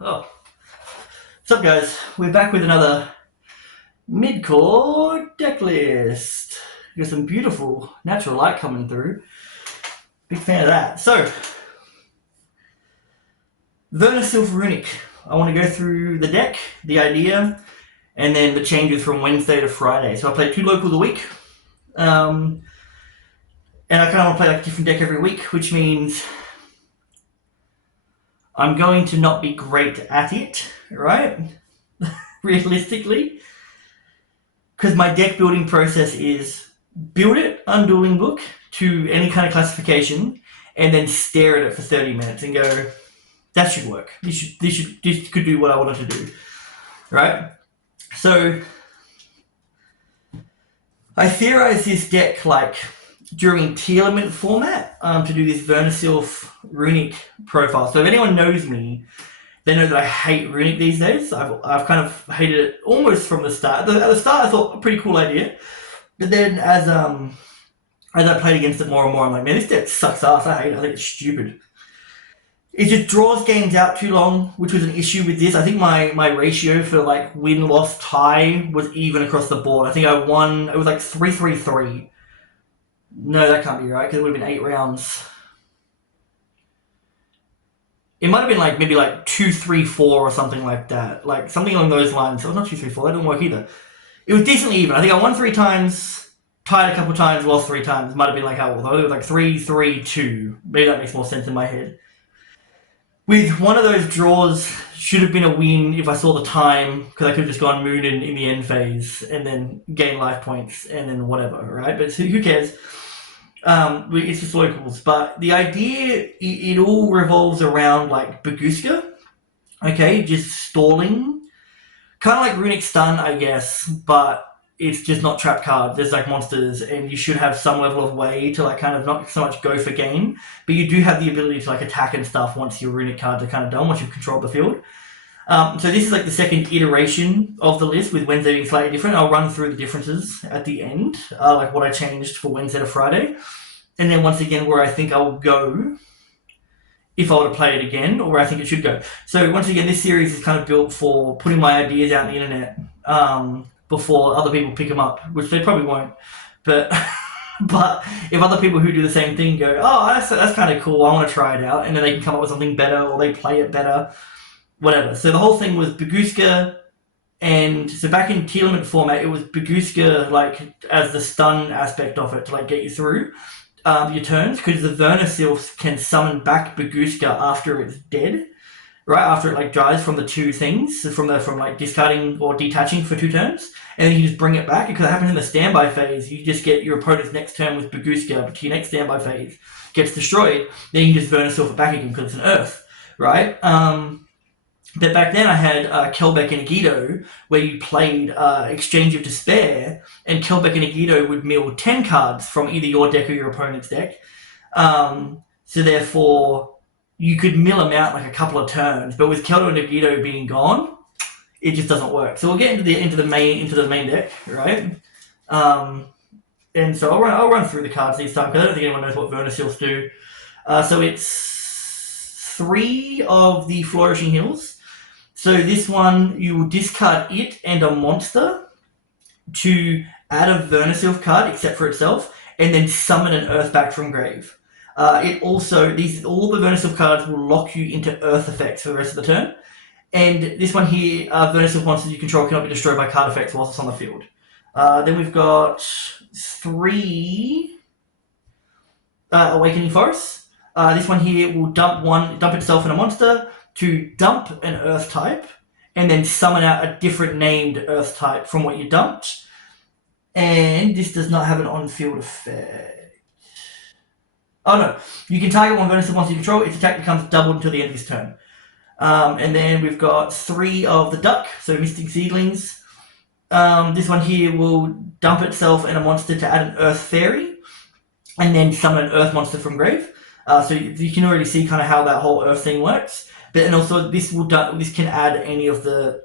Oh, what's up, guys? We're back with another mid-core deck list. Got some beautiful natural light coming through. Big fan of that. So, Vernasilf Runic. I want to go through the deck, the idea, and then the changes from Wednesday to Friday. So I play 2 locals a week. And I kind of want to play like a different deck every week, which means I'm going to not be great at it, right? Realistically. Because my deck building process is build it, undueling book, to any kind of classification, and then stare at it for 30 minutes and go, that should work. This could do what I wanted to do, right? So I theorized this deck like during T-element format to do this Vernasilf Runic profile. So if anyone knows me, they know that I hate Runic these days. I've kind of hated it almost from the start. At the start, I thought a pretty cool idea, but then as I played against it more and more, I'm like, man, this deck sucks ass. I hate it. I think it's stupid. It just draws games out too long, which was an issue with this. I think my ratio for like win, loss, tie was even across the board. I think I won. It was like 3-3-3. No, that can't be right because it would have been 8 rounds. It might have been like maybe like 2-3-4 or something like that, like something along those lines. So it was not 2-3-4. That didn't work either. It was decently even. I think I won 3 times, tied a couple times, lost 3 times. It might have been like how it was like 3-3-2. Maybe that makes more sense in my head. With one of those draws, should have been a win if I saw the time, because I could have just gone Moon in the end phase and then gain life points and then whatever, right? But who cares? It's just locals. But the idea, it all revolves around like Baguska, okay, just stalling. Kind of like Runic Stun, I guess, but it's just not trap cards. There's like monsters, and you should have some level of way to like kind of not so much go for game, but you do have the ability to like attack and stuff once your Runic cards are kind of done, once you've controlled the field. So this is like the second iteration of the list, with Wednesday being slightly different. I'll run through the differences at the end, like what I changed for Wednesday to Friday, and then once again where I think I'll go if I were to play it again, or where I think it should go. So once again, this series is kind of built for putting my ideas out on the internet before other people pick them up, which they probably won't. But but if other people who do the same thing go, oh, that's kind of cool, I want to try it out, and then they can come up with something better, or they play it better, whatever. So the whole thing was Baguska, and so back in T-element format, it was Baguska like as the stun aspect of it to like get you through your turns, because the Vernasilf can summon back Baguska after it's dead, right after it like dies from the 2 things, from like discarding or detaching for 2 turns, and then you just bring it back. Because it happens in the standby phase, you just get your opponent's next turn with Baguska, but your next standby phase gets destroyed, then you can just Vernasilf it back again because it's an Earth, right? But back then I had Kelbeck and Agido, where you played Exchange of Despair, and Kelbeck and Agido would mill 10 cards from either your deck or your opponent's deck. So therefore, you could mill them out like a couple of turns, but with Keldo and Agido being gone, it just doesn't work. So we'll get into the main deck, right? And so I'll run through the cards this time because I don't think anyone knows what Vernasilfs do. So it's 3 of the Flourishing Hills. So this one, you will discard it and a monster to add a Vernasilf card, except for itself, and then summon an Earth back from grave. It also, all the Vernasilf cards will lock you into Earth effects for the rest of the turn. And this one here, Vernasilf monsters you control cannot be destroyed by card effects whilst it's on the field. Then we've got 3 Awakening Forests. This one here will dump itself in a monster to dump an Earth type, and then summon out a different named Earth type from what you dumped. And this does not have an on-field effect. Oh no, you can target one Vernasilf monster you control, its attack becomes doubled until the end of this turn. And then we've got 3 of the Duck, so Mystic Seedlings. This one here will dump itself and a monster to add an Earth Fairy, and then summon an Earth monster from grave. So you can already see kind of how that whole Earth thing works. But and also this can add any of the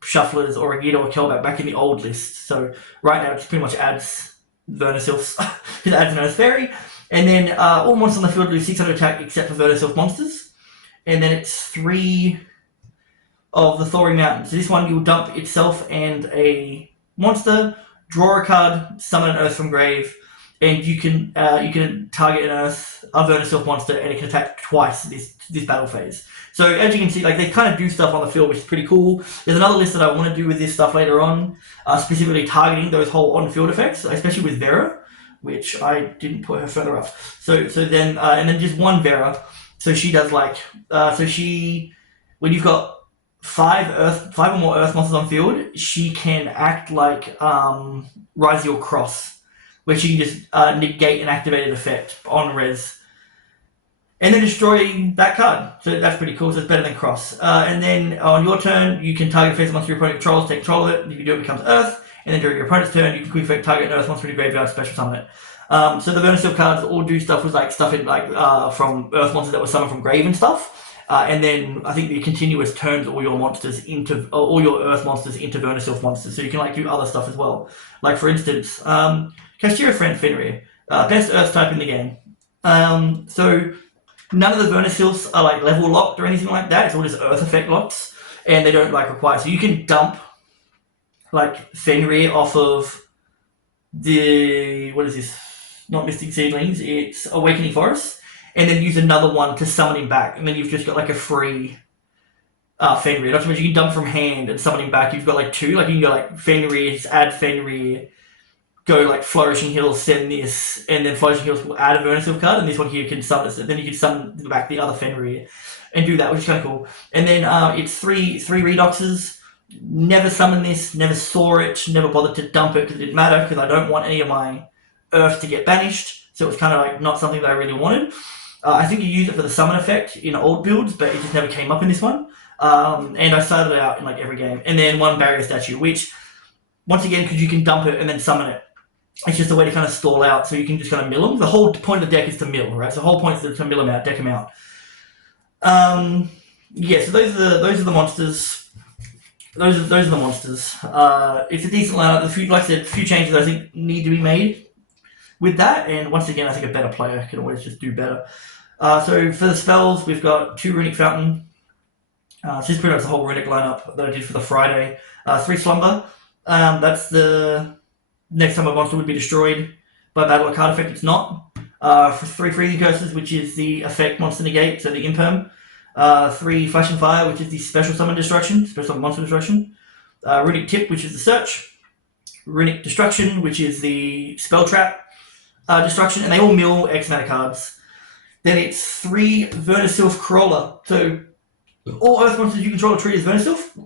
shufflers or Agido or Kelback back in the old list. So right now it just pretty much adds Vernasilfs. It adds an Earth Fairy, and then all monsters on the field lose 600 attack except for Vernasilf monsters. And then it's 3 of the Thori Mountain. So this one you'll dump itself and a monster, draw a card, summon an Earth from grave, and you can target an Earth, a Verniself monster, and it can attack twice this battle phase. So as you can see, like they kind of do stuff on the field, which is pretty cool. There's another list that I want to do with this stuff later on, specifically targeting those whole on-field effects, especially with Vera, which I didn't put her further up. So then and then just one Vera. So she does like when you've got five or more Earth monsters on field, she can act like Rise Your Cross, where she can just negate an activated effect on res, and then destroy that card. So that's pretty cool. So it's better than Cross. And then on your turn, you can target a face monster your opponent controls, take control of it. If you do, it becomes Earth. And then during your opponent's turn, you can quickly target an Earth monster in your graveyard, special summon it. So the Verniself cards all do stuff with like stuff in like from Earth monsters that were summoned from grave and stuff. And then I think the continuous turns all your monsters into all your Earth monsters into Verniself monsters. So you can like do other stuff as well. Like for instance, Castura Friend Fenrir, best Earth type in the game. So none of the Verniselfs are like level locked or anything like that. It's all just Earth effect locks, and they don't like require. So you can dump like Fenrir off of what is this? Not Mystic Seedlings. It's Awakening Forest. And then use another one to summon him back, and then you've just got like a free Fenrir. Not to mention you can dump from hand and summon him back. You've got like two, like you can go like Fenrir, add Fenrir, go like Flourishing Hills, send this, and then Flourishing Hills will add a Verniself card, and this one here can summon it. Then you can summon back the other Fenrir and do that, which is kind of cool. And then it's three redoxes. Never summoned this, never saw it, never bothered to dump it because it didn't matter because I don't want any of my Earth to get banished. So it was kind of like not something that I really wanted. I think you use it for the summon effect in old builds, but it just never came up in this one. And I started it out in like every game. And then one Barrier Statue, which, once again, because you can dump it and then summon it, it's just a way to kind of stall out, so you can just kind of mill them. The whole point of the deck is to mill, right? So the whole point is to mill them out, deck them out. Yeah, so those are the monsters. Those are the monsters. It's a decent lineup. Like I said, a few changes I think need to be made with that, and once again, I think a better player can always just do better. So for the spells, we've got 2 Runic Fountain. So this is pretty much the whole Runic lineup that I did for the Friday. 3 Slumber. That's the next time a monster would be destroyed by battle or card effect. It's not. For 3 Freezing Curses, which is the effect monster negate, so the imperm. 3 Flashing Fire, which is the special summon destruction, special summon monster destruction. Runic Tip, which is the search. Runic Destruction, which is the spell trap destruction, and they all mill X amount of cards. Then it's 3 Verniself Crawler. So all Earth monsters you control are treated as Verniself.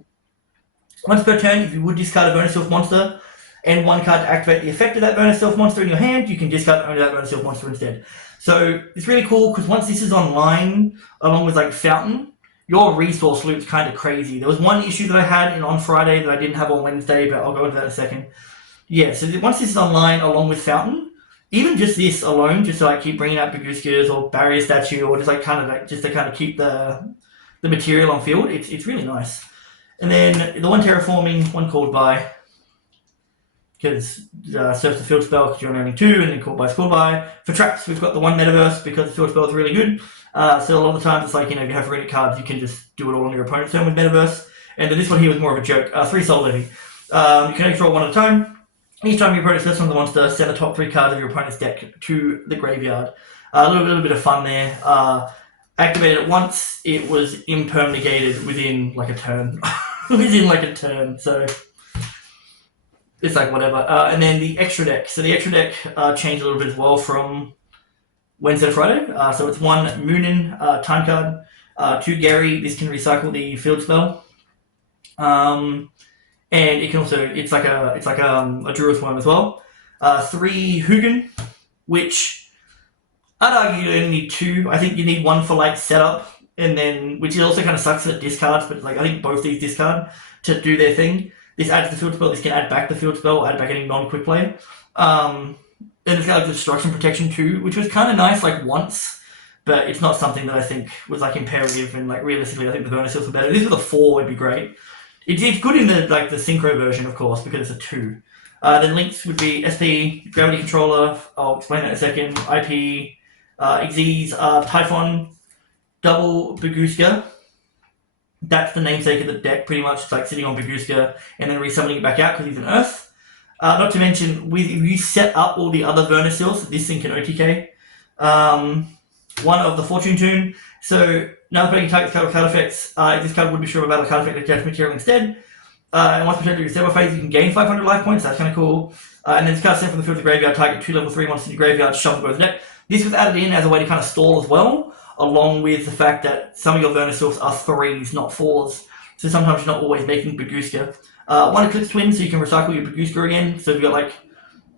Once per turn, if you would discard a Verniself monster and 1 card to activate the effect of that Verniself monster in your hand, you can discard only that Verniself monster instead. So it's really cool because once this is online, along with like Fountain, your resource loop's kind of crazy. There was one issue that I had on Friday that I didn't have on Wednesday, but I'll go into that in a second. Yeah, so once this is online along with Fountain, even just this alone, just to like keep bringing out Baguskas or Barrier Statue, or just like kind of like just to kind of keep the material on field, it's really nice. And then the 1 Terraforming, 1 Called By, because surf the field spell because you're only 2, and then Called By is Called By. For traps, we've got the 1 Metaverse because the field spell is really good. So a lot of the times it's like, if you have Runic cards, you can just do it all on your opponent's turn with Metaverse. And then this one here was more of a joke. 3 Soul Levy. You can only draw 1 at a time. Each time your opponent sets on the monster, send the top 3 cards of your opponent's deck to the graveyard. A little bit of fun there. Activated it once, it was imperm negated within like a turn. So it's like whatever. And then the extra deck. So the extra deck changed a little bit as well from Wednesday to Friday. So it's 1 Moonin time card, 2 Gary. This can recycle the field spell. And it can also, it's like a Druid's Worm as well. 3 Hugin, which I'd argue you only need 2. I think you need 1 for like setup, and then, which also kind of sucks that it discards, but like I think both these discard to do their thing. This adds the field spell, this can add back the field spell, add back any non-quick play. Then it's got like destruction protection too, which was kind of nice like once, but it's not something that I think was like imperative, and like realistically I think the Verniself were better. This with a 4 would be great. It's good in the like the synchro version, of course, because it's a 2. Then links would be SP, Gravity Controller, I'll explain that in a second, IP, Xyz, Typhon, double Baguska, That's the namesake of the deck, pretty much. It's like sitting on Baguska and then resummoning it back out because he's an Earth. Not to mention, if you set up all the other Vernisils, this thing can OTK. One of the Fortune Tune. So now playing target card effects, if this card would be sure of a battle card effect like Death Material instead. And once returned to your stable phase, you can gain 500 life points. That's kind of cool. And then this card sent from the field to the graveyard, target 2 level 3 monsters in your graveyard, shuffle both deck. This was added in as a way to kind of stall as well, along with the fact that some of your Vernisils are 3s, not 4s. So sometimes you're not always making Baguska. One Eclipse Twin, so you can recycle your Baguska again. So if you've got like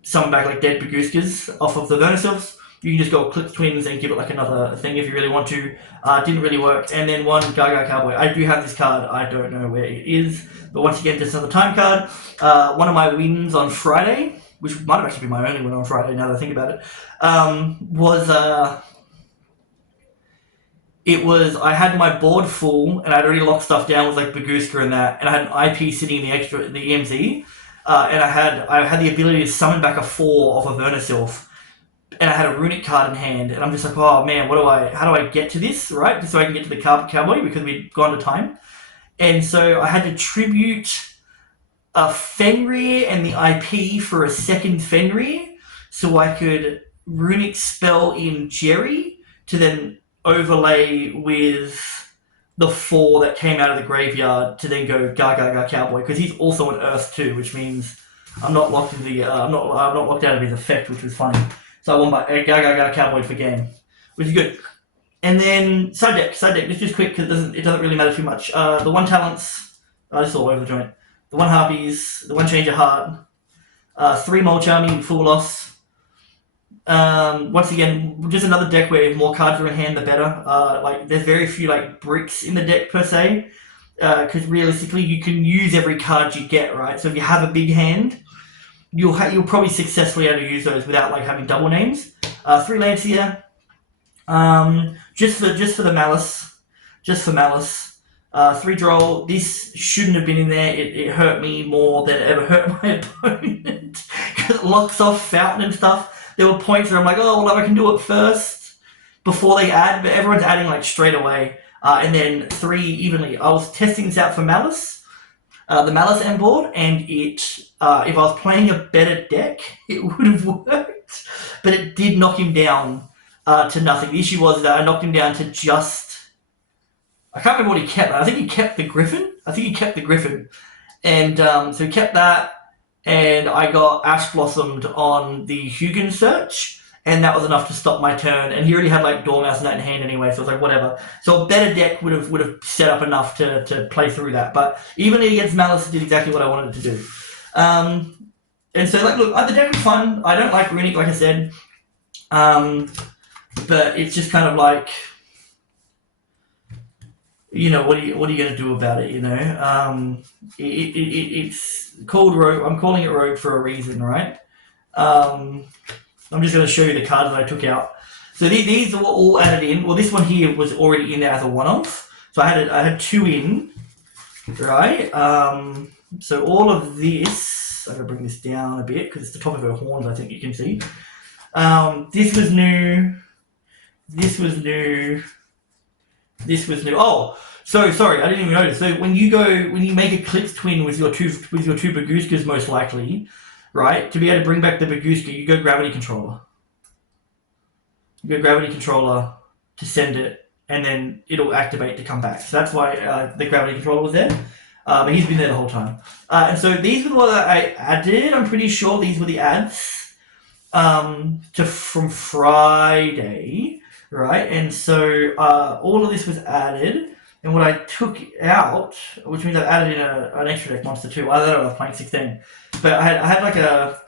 summon back like dead Baguskas off of the Vernisils, you can just go Eclipse Twins and give it like another thing if you really want to. Didn't really work. And then one Gaga Cowboy. I do have this card. I don't know where it is. But once again, just another time card. One of my wins on Friday, which might have actually been my only win on Friday now that I think about it, was I had my board full and I'd already locked stuff down with like Baguska and that, and I had an IP sitting in the EMZ, and I had the ability to summon back a 4 off of Vernisylph, and I had a runic card in hand, and I'm just like, oh man, how do I get to this, right? Just so I can get to the Cowboy because we'd gone to time. And so I had to tribute a Fenrir and the IP for a second Fenrir, so I could runic spell in Jerry to then overlay with the 4 that came out of the graveyard to then go Gaga Cowboy, because he's also an Earth too, which means I'm not locked in the I'm not locked out of his effect, which was funny. So I won by Gaga Cowboy for game, which is good. And then side deck. This is quick because it doesn't really matter too much. The 1 talents, this is all over the joint. The 1 harpies, the 1 change of heart, 3 mole charming, full loss. Once again, just another deck where if more cards are in hand, the better. Like there's very few like bricks in the deck per se, because realistically you can use every card you get, right? So if you have a big hand, you'll probably successfully able to use those without like having double names. 3 lands here, just for the malice, just for malice. 3 draw. This shouldn't have been in there. It hurt me more than it ever hurt my opponent because it locks off Fountain and stuff. There were points where I'm like, oh, well, I can do it first before they add, but everyone's adding like straight away. And then 3 evenly. I was testing this out for Malice, the Malice end board, and if I was playing a better deck, it would have worked. But it did knock him down to nothing. The issue was that I knocked him down to just... I can't remember what he kept. I think he kept the Griffin. And so he kept that. And I got Ash Blossomed on the Hugin search, and that was enough to stop my turn. And he already had like Dormouse and that in hand anyway, so I was like, whatever. So a better deck would have set up enough to play through that. But even against Malice, it did exactly what I wanted it to do. And so like, look, the deck was fun. I don't like Runic, like I said, but it's just kind of like, you know, what are you going to do about it? You know, it's called Rogue. I'm calling it Rogue for a reason, right? I'm just going to show you the cards that I took out. So these are all added in. Well, this one here was already in there as a one-off. So I had 2 in, right? So all of this, I'm going to bring this down a bit because it's the top of her horns. I think you can see. This was new. This was new. Oh, so sorry, I didn't even notice. So when you make a Eclipse Twin with your two Baguskas, most likely, right? To be able to bring back the Baguska, you go Gravity Controller. You go Gravity Controller to send it, and then it'll activate to come back. So that's why the Gravity Controller was there. But he's been there the whole time. And so these were what I added. I'm pretty sure these were the adds from Friday. Right, and so all of this was added, and what I took out, which means I added in an extra deck monster too. I thought I was playing 16, but I had like a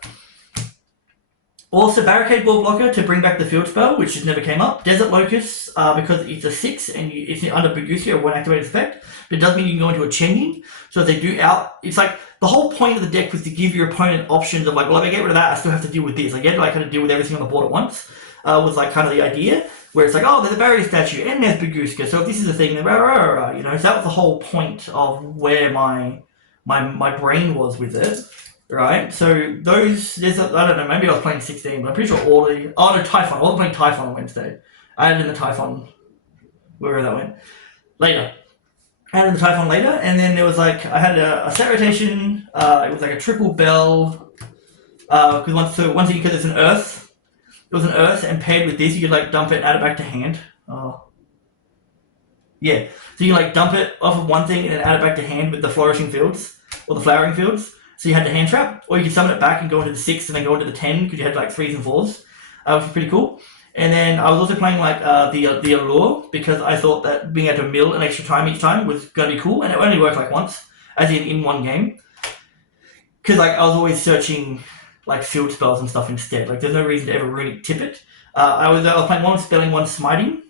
also Barricade Ball Blocker to bring back the field spell, which just never came up. Desert Locust because it's a 6 and it's under Bagusia, a 1 activated effect, but it does mean you can go into a Chenyin. So if they do out, it's like the whole point of the deck was to give your opponent options of like, well, if I get rid of that, I still have to deal with this. Like, yeah, I kind of deal with everything on the board at once. Was like kind of the idea. Where it's like, oh, there's a barrier statue and there's Baguska, so if this is the thing, then you know, so that was the whole point of where my brain was with it, right? So I don't know, maybe I was playing 16, but I'm pretty sure Typhon. I wasn't playing Typhon on Wednesday. I added in the Typhon, wherever that went, later. added the Typhon later, and then there was like I had a set rotation. It was like a triple bell because once you because it's an earth, it was an earth, and paired with this, you could like dump it and add it back to hand. Oh, yeah. So you can like dump it off of one thing and then add it back to hand with the flourishing fields or the flowering fields. So you had the hand trap, or you could summon it back and go into the 6 and then go into the 10 because you had like 3s and 4s, which was pretty cool. And then I was also playing like the allure because I thought that being able to mill an extra time each time was going to be cool, and it only worked like once, as in one game. Because like I was always searching like field spells and stuff instead. Like there's no reason to ever runic tip it. I was playing one spelling, one smiting.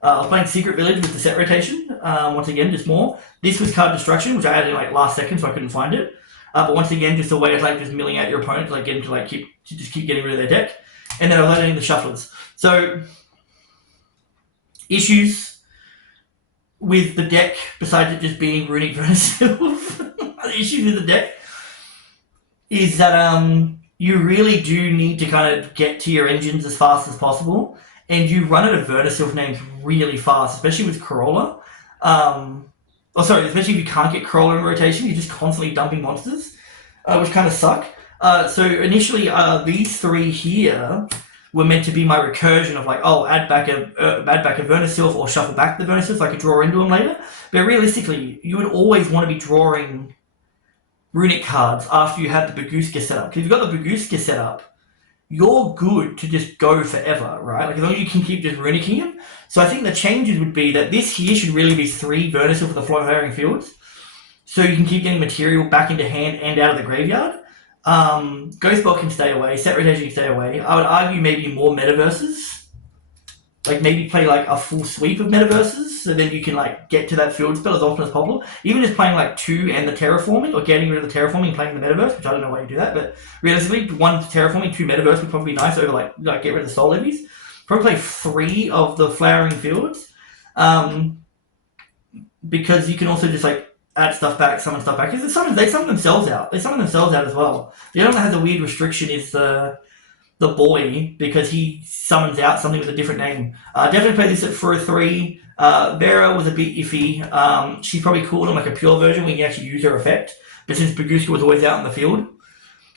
I was playing Secret Village with the set rotation. Once again, just more. This was card destruction, which I added in like last second, so I couldn't find it. But once again, just a way of like just milling out your opponent, to, like get them to like keep getting rid of their deck. And then I was adding the shufflers. So issues with the deck, besides it just being runic Vernisylph, the issues with the deck is that you really do need to kind of get to your engines as fast as possible. And you run out of Vernisylph names really fast, especially with Corolla. Especially if you can't get Corolla in rotation, you're just constantly dumping monsters, which kind of suck. So initially, these 3 here were meant to be my recursion of like, add back a Vernisylph or shuffle back the Vernisylph so I could draw into them later. But realistically, you would always want to be drawing runic cards after you had the Baguska set up. Because if you've got the Baguska set up, you're good to just go forever, right? Like as long as you can keep just runicking him. So I think the changes would be that this here should really be 3 Vernisylph for the flowering fields. So you can keep getting material back into hand and out of the graveyard. Ghostbot can stay away, set rotation can stay away. I would argue maybe more metaverses. Like maybe play like a full sweep of metaverses, so then you can like get to that field spell as often as possible. Even just playing like 2 and the terraforming, or getting rid of the terraforming and playing the metaverse, which I don't know why you do that, but realistically, 1 terraforming, 2 metaverse would probably be nice over like get rid of the soul levies. Probably play 3 of the flowering fields, because you can also just like add stuff back, summon stuff back. Because they summon themselves out. They summon themselves out as well. The other one that has a weird restriction is the boy, because he summons out something with a different name. Definitely play this for a 3. Vera was a bit iffy. She's probably cool in like a pure version where you can actually use her effect. But since Baguska was always out in the field,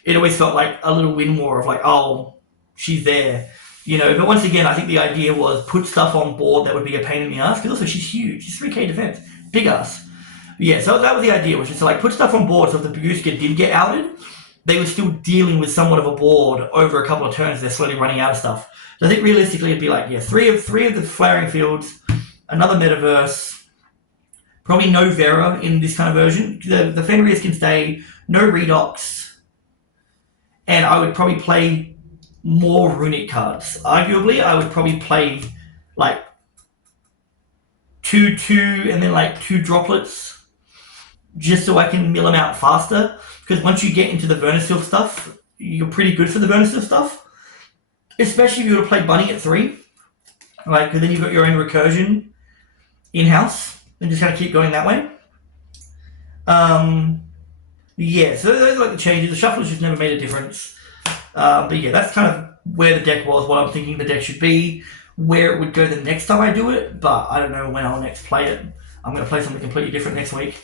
it always felt like a little win more of like, she's there. But once again, I think the idea was put stuff on board that would be a pain in the ass, because also she's huge. She's 3k defense. Big ass. Yeah, so that was the idea, was just to like put stuff on board so if the Baguska did get outed, they were still dealing with somewhat of a board over a couple of turns. They're slowly running out of stuff. So I think realistically it'd be like, 3 of the flowering fields, another metaverse, probably no Vera in this kind of version. The Fenris can stay, no Redox, and I would probably play more runic cards. Arguably, I would probably play like 2/2 and then like 2 droplets, just so I can mill them out faster. Because once you get into the Vernisylph stuff, you're pretty good for the Vernisylph stuff. Especially if you were to play Bunny at 3. Like, because then you've got your own recursion in-house. And just kind of keep going that way. Yeah, so those are like the changes. The shuffles just never made a difference. But yeah, that's kind of where the deck was, what I'm thinking the deck should be, where it would go the next time I do it, but I don't know when I'll next play it. I'm going to play something completely different next week.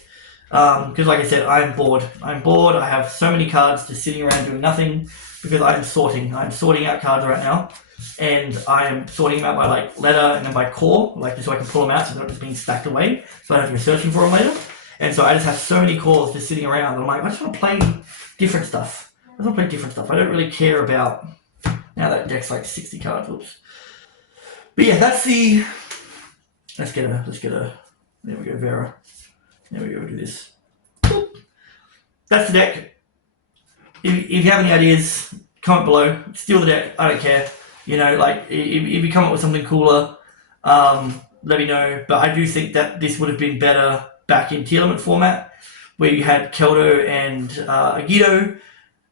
Because like I said, I'm bored. I have so many cards just sitting around doing nothing because I'm sorting out cards right now, and I'm sorting them out by like letter and then by core, like just so I can pull them out so they're not just being stacked away, so I don't have to go searching for them later. And so I just have so many cores just sitting around that I'm like, I just want to play different stuff. I don't really care about, now that deck's like 60 cards, whoops. But yeah, that's the, let's get a, there we go, Vera. There we go, do this. That's the deck. If you have any ideas, comment below. Steal the deck, I don't care. Like, if you come up with something cooler, let me know. But I do think that this would have been better back in Tearlament format, where you had Keldo and Agido,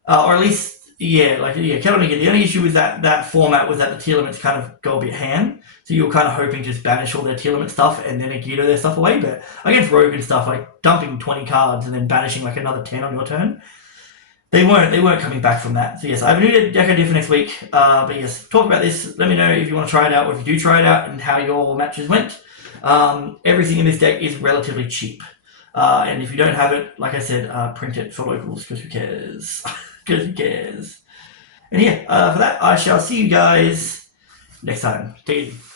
or at least, Keldo and Agido. The only issue with that format was that the Tearlaments kind of go a bit ham. So you were kind of hoping to just banish all their Tearlament stuff and then Agido their stuff away. But against Rogue and stuff, like dumping 20 cards and then banishing like another 10 on your turn, they weren't coming back from that. So yes, I have a new deck idea for next week. But yes, talk about this. Let me know if you want to try it out, or if you do try it out, and how your matches went. Everything in this deck is relatively cheap. And if you don't have it, like I said, print it for locals because who cares? Because who cares? And yeah, for that, I shall see you guys next time. Take it easy.